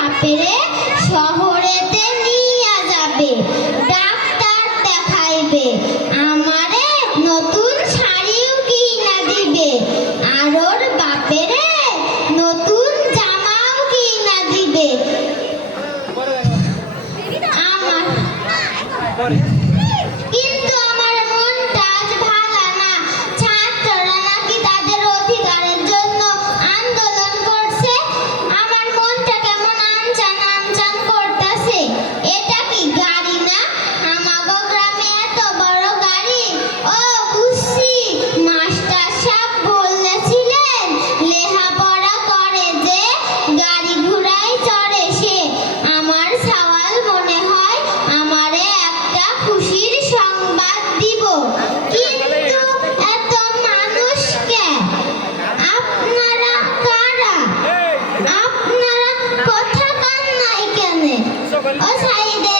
বাপেরে শহরেতে নিয়া যাবে, ডাক্তার দেখাইবে, আমারে নতুন শাড়িও কিনা দিবে, আর ওর বাপেরে নতুন জামাও কিনা দিবে। আমার কিন্তু আমার মনটা আজ ভালো না। ছাত্ররা নাকি তাদের অধিকারের জন্য আন্দোলন করছে। আমার মনটা কেমন আনচান আনচান করতেছে। এটা কি গাড়ি না? আমাগো গ্রামে এত বড় গাড়ি। ও বুঝছি, মাস্টার সাহেব বলেছিলেন লেখাপড়া করে যে গাড়ি ঘোড়ায় চড়ে সে। আমার সওয়াল মনে হয় আমারে একটা খুশির সংবাদ দিব। কিন্তু এত মানুষ কেন? আপনারা কারা? আপনারা কথা কান নাই কেন? ও সাইদে